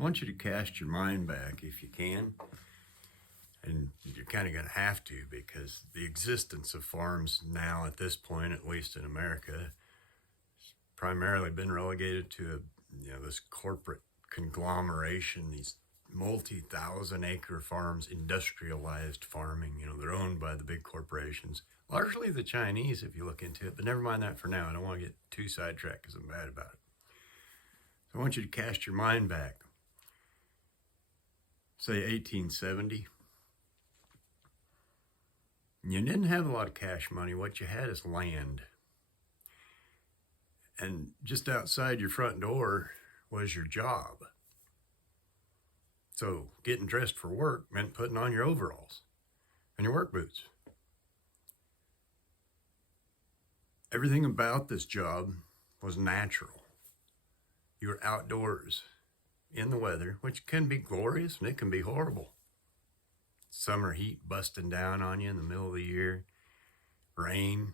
I want you to cast your mind back if you can, and you're kind of going to have to, because the existence of farms now at this point, at least in America, has primarily been relegated to this corporate conglomeration, these multi-thousand acre farms, industrialized farming. They're owned by the big corporations, largely the Chinese if you look into it, but never mind that for now. I don't want to get too sidetracked because I'm bad about it. So I want you to cast your mind back. Say 1870. You didn't have a lot of cash money. What you had is land. And just outside your front door was your job. So getting dressed for work meant putting on your overalls and your work boots. Everything about this job was natural. You were outdoors in the weather, which can be glorious and it can be horrible. Summer heat busting down on you in the middle of the year, rain,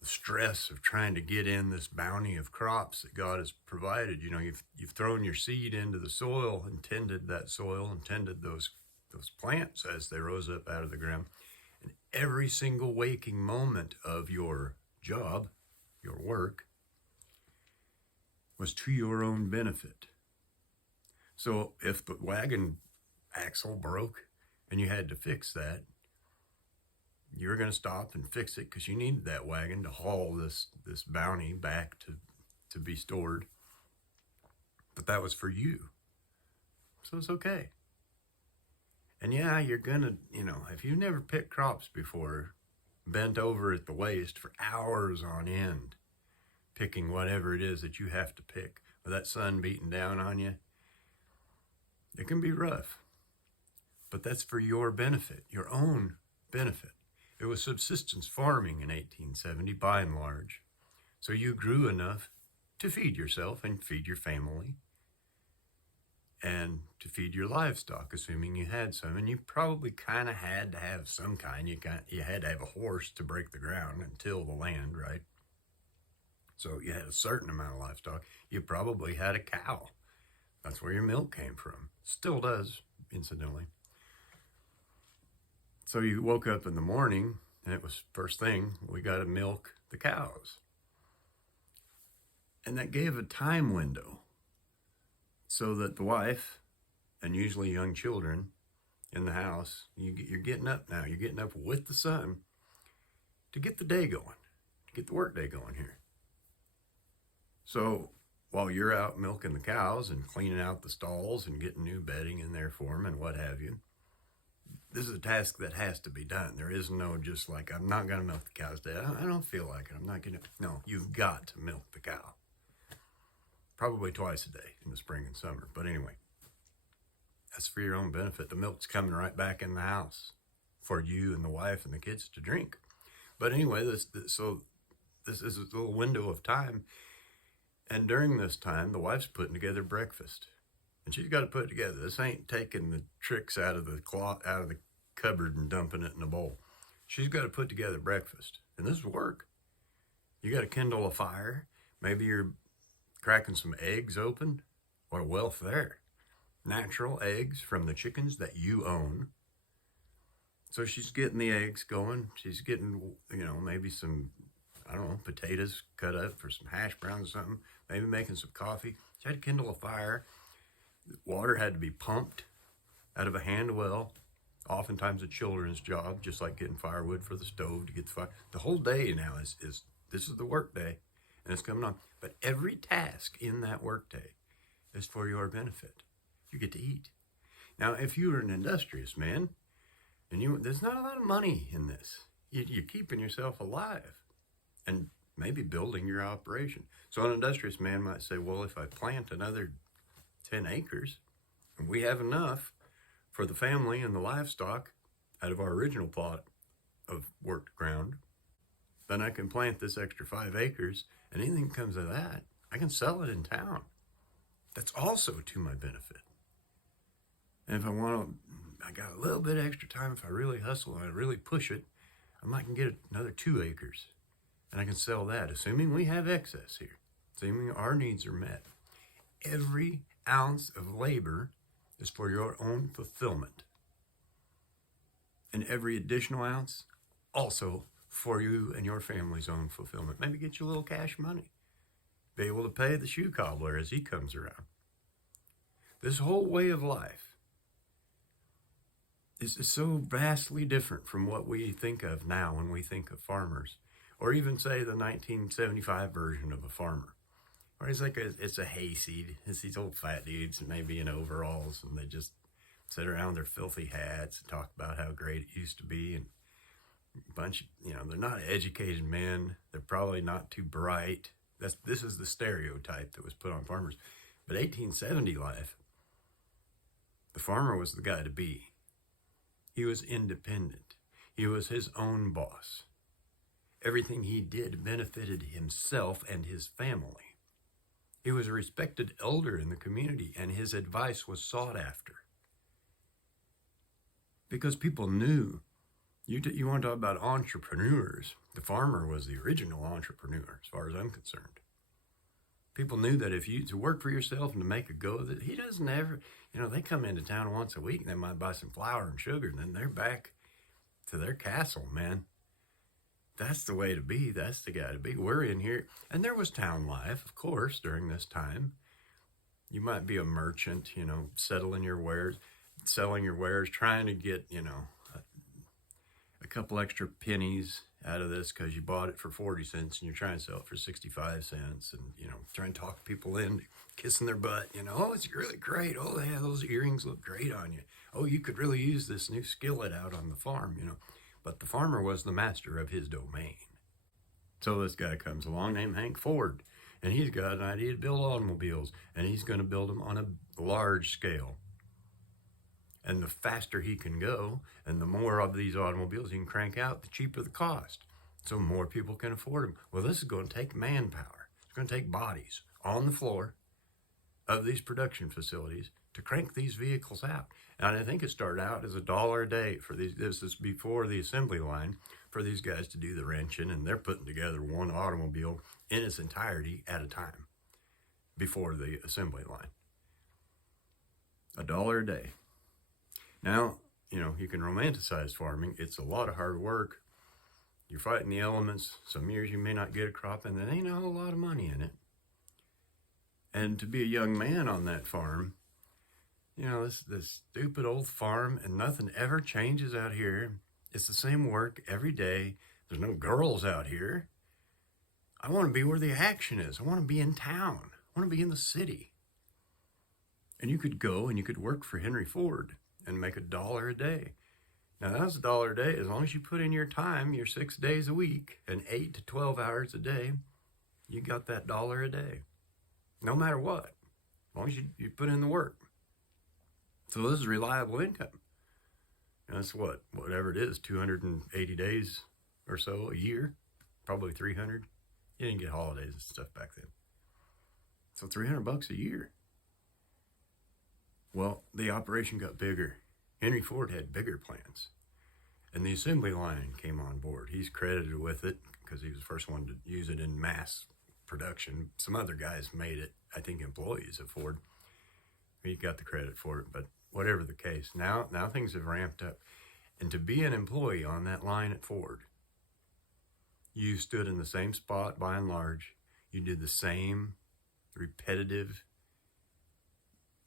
the stress of trying to get in this bounty of crops that God has provided. You've thrown your seed into the soil and tended that soil and tended those plants as they rose up out of the ground. And every single waking moment of your job, your work, was to your own benefit. So if the wagon axle broke and you had to fix that, you were going to stop and fix it because you needed that wagon to haul this bounty back to be stored. But that was for you. So it's okay. And yeah, you're going to, if you've never picked crops before, bent over at the waist for hours on end, picking whatever it is that you have to pick, with that sun beating down on you, it can be rough. But that's for your benefit, your own benefit. It was subsistence farming in 1870, by and large. So you grew enough to feed yourself and feed your family and to feed your livestock, assuming you had some. And you probably kind of had to have some kind. You had to have a horse to break the ground and till the land, right? So you had a certain amount of livestock. You probably had a cow. That's where your milk came from. Still does, incidentally. So you woke up in the morning, and it was first thing, we got to milk the cows. And that gave a time window so that the wife, and usually young children in the house, you're getting up now. You're getting up with the sun to get the day going, to get the work day going here. So while you're out milking the cows and cleaning out the stalls and getting new bedding in there for them and what have you, this is a task that has to be done. There is no just like, I'm not going to milk the cows today. I don't feel like it. I'm not going to. No, you've got to milk the cow. Probably twice a day in the spring and summer. But anyway, that's for your own benefit. The milk's coming right back in the house for you and the wife and the kids to drink. But anyway, this is a little window of time. And during this time, the wife's putting together breakfast. And she's got to put it together. This ain't taking the tricks out of the cupboard and dumping it in a bowl. She's got to put together breakfast. And this is work. You got to kindle a fire. Maybe you're cracking some eggs open. What a wealth there. Natural eggs from the chickens that you own. So she's getting the eggs going. She's getting, maybe some, potatoes cut up for some hash browns or something. Maybe making some coffee. She had to kindle a fire. Water had to be pumped out of a hand well. Oftentimes a children's job, just like getting firewood for the stove to get the fire. The whole day now is this is the work day, and it's coming on. But every task in that work day is for your benefit. You get to eat. Now, if you're an industrious man, and there's not a lot of money in this. You're keeping yourself alive and maybe building your operation. So an industrious man might say, well, if I plant another 10 acres, and we have enough for the family and the livestock out of our original plot of worked ground, then I can plant this extra 5 acres, and anything that comes of that, I can sell it in town. That's also to my benefit. And if I got a little bit extra time, if I really hustle and I really push it, I might can get another 2 acres, and I can sell that, assuming we have excess here, assuming our needs are met. Every ounce of labor is for your own fulfillment. And every additional ounce also for you and your family's own fulfillment. Maybe get you a little cash money. Be able to pay the shoe cobbler as he comes around. This whole way of life is so vastly different from what we think of now when we think of farmers, or even say the 1975 version of a farmer. Or it's a hayseed. It's these old fat dudes, maybe in overalls, and they just sit around with their filthy hats and talk about how great it used to be. And a bunch, they're not educated men. They're probably not too bright. This is the stereotype that was put on farmers. But 1870 life, the farmer was the guy to be. He was independent. He was his own boss. Everything he did benefited himself and his family. He was a respected elder in the community, and his advice was sought after. Because people knew, you want to talk about entrepreneurs, the farmer was the original entrepreneur, as far as I'm concerned. People knew that if you to work for yourself and to make a go of it, he doesn't ever, they come into town once a week and they might buy some flour and sugar, and then they're back to their castle, man. That's the way to be. That's the guy to be. We're in here. And there was town life, of course, during this time. You might be a merchant, selling your wares, trying to get, a couple extra pennies out of this because you bought it for 40 cents and you're trying to sell it for 65 cents, and, trying to talk people in, kissing their butt, oh, it's really great. Oh, yeah, those earrings look great on you. Oh, you could really use this new skillet out on the farm, But the farmer was the master of his domain. So this guy comes along named Hank Ford, and he's got an idea to build automobiles, and he's going to build them on a large scale. And the faster he can go, and the more of these automobiles he can crank out, the cheaper the cost. So more people can afford them. Well, this is going to take manpower. It's going to take bodies on the floor of these production facilities to crank these vehicles out. And I think it started out as $1 a day for these. This is before the assembly line, for these guys to do the wrenching, and they're putting together one automobile in its entirety at a time before the assembly line. $1 a day. Now, you can romanticize farming. It's a lot of hard work. You're fighting the elements. Some years you may not get a crop, and there ain't a whole lot of money in it. And to be a young man on that farm, this stupid old farm, and nothing ever changes out here. It's the same work every day. There's no girls out here. I want to be where the action is. I want to be in town. I want to be in the city. And you could go and you could work for Henry Ford and make $1 a day. Now, that's $1 a day. As long as you put in your time, your 6 days a week, and 8 to 12 hours a day, you got that $1 a day. No matter what. As long as you put in the work. So this is reliable income. And that's whatever it is, 280 days or so a year, probably 300. You didn't get holidays and stuff back then. So $300 a year. Well, the operation got bigger. Henry Ford had bigger plans. And the assembly line came on board. He's credited with it because he was the first one to use it in mass production. Some other guys made it, I think employees of Ford. He got the credit for it, but whatever the case, now things have ramped up. And to be an employee on that line at Ford, you stood in the same spot by and large. You did the same repetitive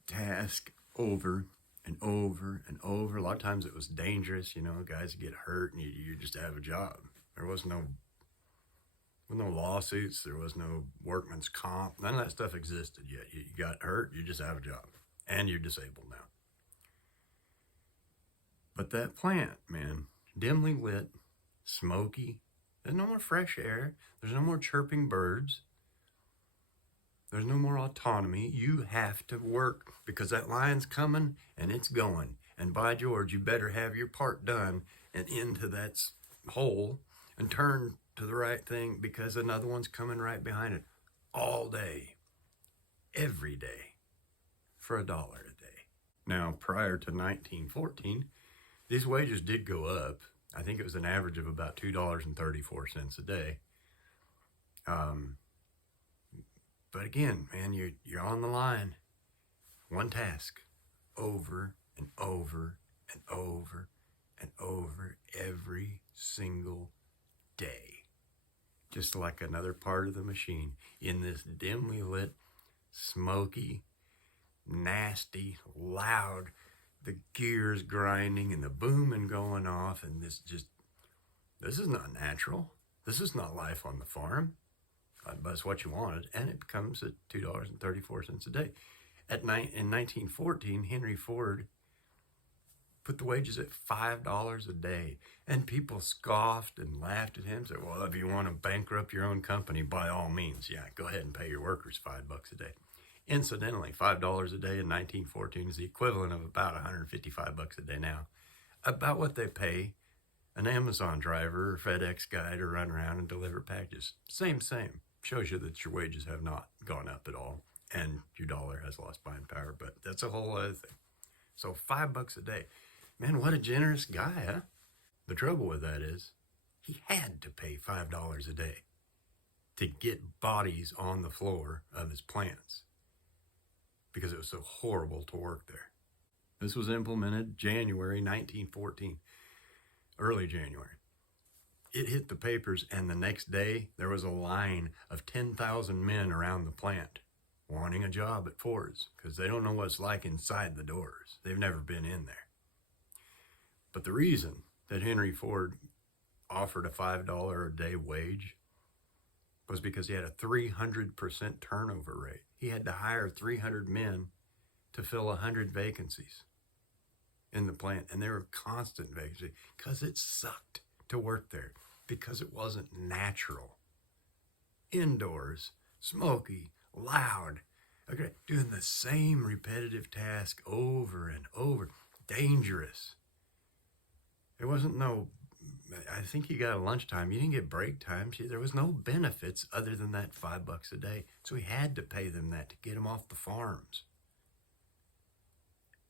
task over and over and over. A lot of times it was dangerous, guys get hurt and you just have a job. There was no lawsuits. There was no workman's comp. None of that stuff existed yet. You got hurt, you just have a job. And you're disabled now. But that plant, man, dimly lit, smoky. There's no more fresh air. There's no more chirping birds. There's no more autonomy. You have to work because that line's coming and it's going. And by George, you better have your part done and into that hole and turn to the right thing because another one's coming right behind it all day, every day, for $1 a day. Now, prior to 1914, these wages did go up. I think it was an average of about $2.34 a day. But again, man, you're on the line. one task over and over and over and over every single day. Just like another part of the machine in this dimly lit, smoky, nasty, loud, the gears grinding and the booming going off, and this is not natural. This is not life on the farm. But it's what you wanted, and it comes at $2.34 a day. In 1914, Henry Ford put the wages at $5 a day, and people scoffed and laughed at him. Said, "Well, if you want to bankrupt your own company, by all means, yeah, go ahead and pay your workers $5 a day." Incidentally, $5 a day in 1914 is the equivalent of about $155 a day now. About what they pay an Amazon driver or FedEx guy to run around and deliver packages. Same. Shows you that your wages have not gone up at all, and your dollar has lost buying power, but that's a whole other thing. So $5 a day. Man, what a generous guy, huh? The trouble with that is he had to pay $5 a day to get bodies on the floor of his plants because it was so horrible to work there. This was implemented January 1914, early January. It hit the papers, and the next day there was a line of 10,000 men around the plant wanting a job at Ford's because they don't know what it's like inside the doors. They've never been in there. But the reason that Henry Ford offered a $5 a day wage was because he had a 300% turnover rate. He had to hire 300 men to fill 100 vacancies in the plant, and there were constant vacancies because it sucked to work there, because it wasn't natural. Indoors, smoky, loud, okay, doing the same repetitive task over and over, dangerous. There wasn't I think you got a lunchtime. You didn't get break time. There was no benefits other than that $5 a day. So he had to pay them that to get them off the farms.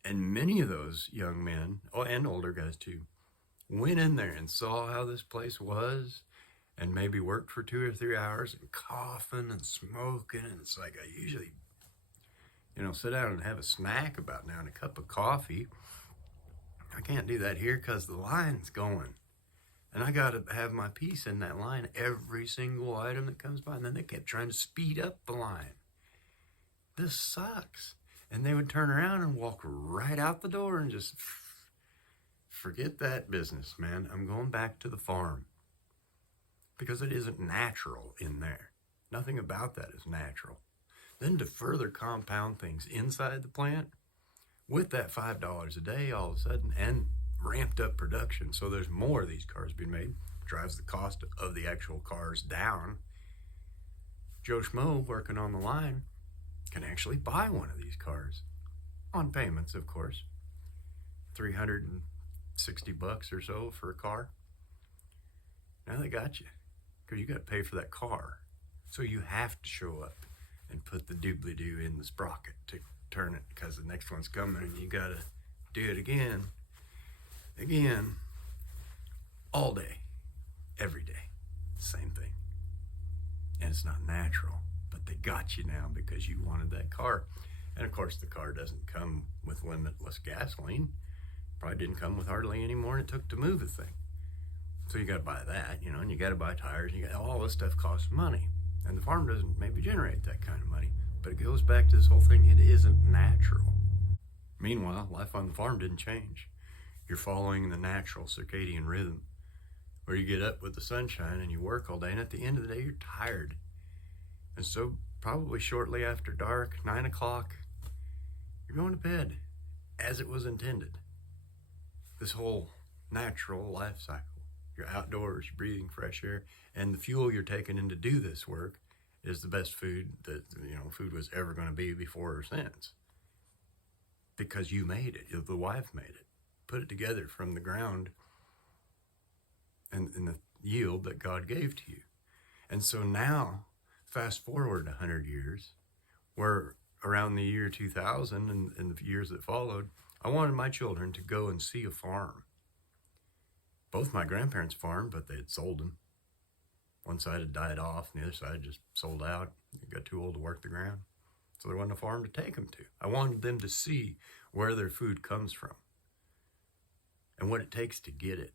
And many of those young men, and older guys too, went in there and saw how this place was and maybe worked for 2 or 3 hours and coughing and smoking. And it's like I usually, sit down and have a snack about now and a cup of coffee. I can't do that here because the line's going. And I got to have my piece in that line, every single item that comes by. And then they kept trying to speed up the line. This sucks. And they would turn around and walk right out the door and just forget that business, man. I'm going back to the farm. Because it isn't natural in there. Nothing about that is natural. Then to further compound things inside the plant, with that $5 a day all of a sudden, and ramped up production, so there's more of these cars being made, drives the cost of the actual cars down. Joe Schmo working on the line can actually buy one of these cars on payments, of course. $360 or so for a car. Now they got you, because you got to pay for that car. So you have to show up and put the doobly-doo in the sprocket to turn it, because the next one's coming and you got to do it again, all day, every day, same thing. And it's not natural, but they got you now because you wanted that car. And of course the car doesn't come with limitless gasoline. Probably didn't come with hardly any more than it took to move the thing. So you got to buy that, and you got to buy tires, and all this stuff costs money. And the farm doesn't maybe generate that kind of money, but it goes back to this whole thing. It isn't natural. Meanwhile, life on the farm didn't change. You're following the natural circadian rhythm, where you get up with the sunshine and you work all day, and at the end of the day, you're tired. And so probably shortly after dark, 9 o'clock, you're going to bed as it was intended. This whole natural life cycle. You're outdoors, you're breathing fresh air, and the fuel you're taking in to do this work is the best food that food was ever going to be before or since. Because you made it, the wife made it, put it together from the ground and the yield that God gave to you. And so now, fast forward 100 years, where around the year 2000 and the years that followed, I wanted my children to go and see a farm. Both my grandparents farmed, but they had sold them. One side had died off, and the other side just sold out. They got too old to work the ground. So there wasn't a farm to take them to. I wanted them to see where their food comes from and what it takes to get it.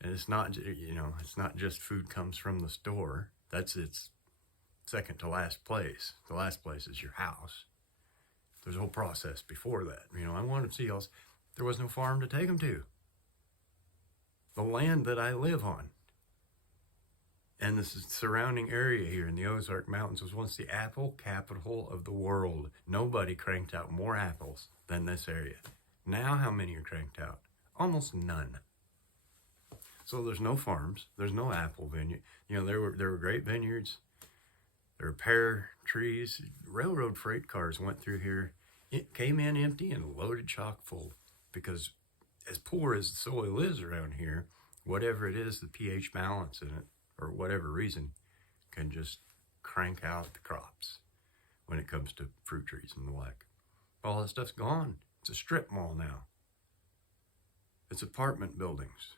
And it's not, it's not just food comes from the store. That's its second to last place. The last place is your house. There's a whole process before that. I wanted to see else. There was no farm to take them to. The land that I live on and this surrounding area here in the Ozark Mountains was once the apple capital of the world. Nobody cranked out more apples than this area. Now how many are cranked out? Almost none. So there's no farms. There's no apple vineyard. There were grape vineyards. There were pear trees. Railroad freight cars went through here. It came in empty and loaded chock full, because as poor as the soil is around here, whatever it is, the pH balance in it, or whatever reason, can just crank out the crops when it comes to fruit trees and the like. All that stuff's gone. It's a strip mall now. It's apartment buildings,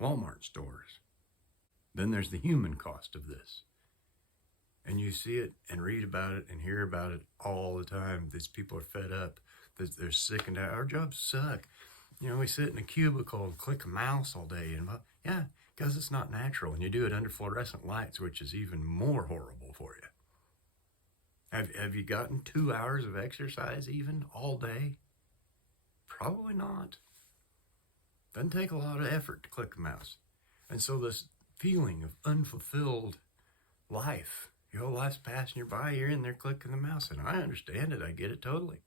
Walmart stores. Then there's the human cost of this. And you see it and read about it and hear about it all the time. These people are fed up. They're sick and tired. Our jobs suck. We sit in a cubicle and click a mouse all day. And yeah, because it's not natural. And you do it under fluorescent lights, which is even more horrible for you. Have you gotten 2 hours of exercise even all day? Probably not. Doesn't take a lot of effort to click a mouse. And so this feeling of unfulfilled life, your whole life's passing you by, you're in there clicking the mouse, and I understand it, I get it totally.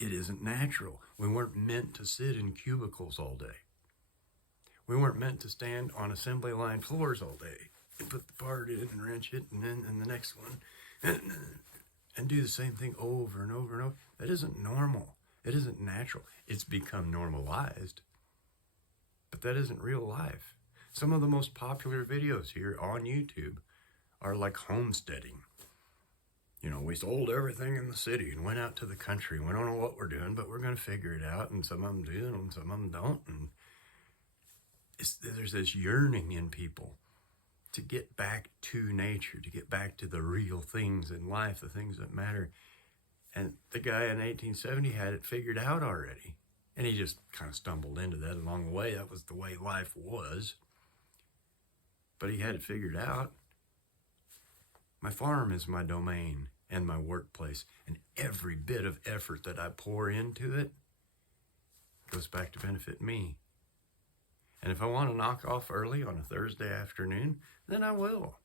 It isn't natural. We weren't meant to sit in cubicles all day. We weren't meant to stand on assembly line floors all day and put the part in and wrench it and then the next one and do the same thing over and over and over. That isn't normal. It isn't natural. It's become normalized, but that isn't real life. Some of the most popular videos here on YouTube are like homesteading. We sold everything in the city and went out to the country. We don't know what we're doing, but we're going to figure it out. And some of them do and some of them don't. And there's this yearning in people to get back to nature, to get back to the real things in life, the things that matter. And the guy in 1870 had it figured out already. And he just kind of stumbled into that along the way. That was the way life was. But he had it figured out. My farm is my domain and my workplace. And every bit of effort that I pour into it goes back to benefit me. And if I want to knock off early on a Thursday afternoon, then I will.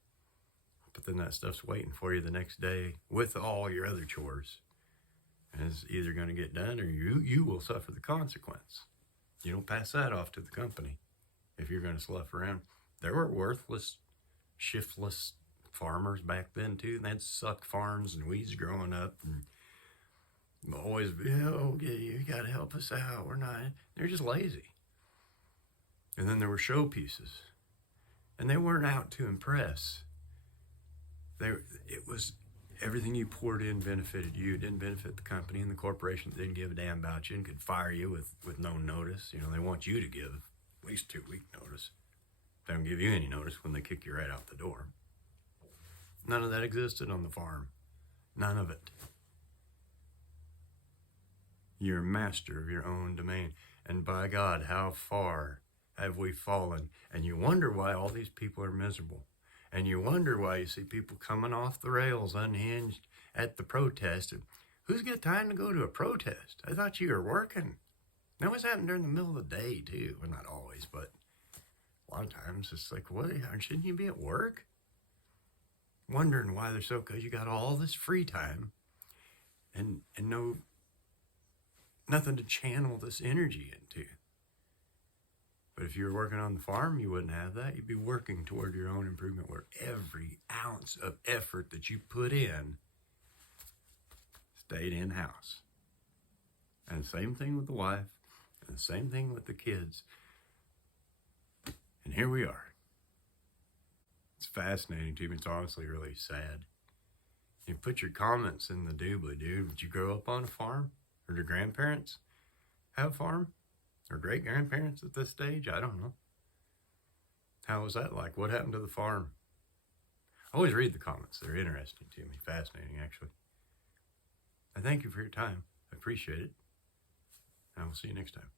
But then that stuff's waiting for you the next day with all your other chores. And it's either going to get done or you will suffer the consequence. You don't pass that off to the company if you're going to slough around. There were worthless, shiftless farmers back then too. And they'd suck farms and weeds growing up. And always, you got to help us out. We're not. They're just lazy. And then there were showpieces. And they weren't out to impress. It was everything you poured in benefited you. It didn't benefit the company and the corporation that didn't give a damn about you and could fire you with no notice. They want you to give at least 2-week notice. They don't give you any notice when they kick you right out the door. None of that existed on the farm. None of it. You're a master of your own domain. And by God, how far have we fallen? And you wonder why all these people are miserable. And you wonder why you see people coming off the rails, unhinged at the protest. And who's got time to go to a protest? I thought you were working. That always happened during the middle of the day, too. Well, not always, but a lot of times it's like, what? Shouldn't you be at work? Wondering why they're so, because you got all this free time and nothing to channel this energy into. But if you were working on the farm, you wouldn't have that. You'd be working toward your own improvement where every ounce of effort that you put in stayed in-house. And the same thing with the wife, and the same thing with the kids. And here we are. It's fascinating to me. It's honestly really sad. You put your comments in the doobly, dude. Did you grow up on a farm? Or did your grandparents have a farm? Or great-grandparents at this stage? I don't know. How was that like? What happened to the farm? I always read the comments. They're interesting to me, fascinating actually. I thank you for your time. I appreciate it. And I will see you next time.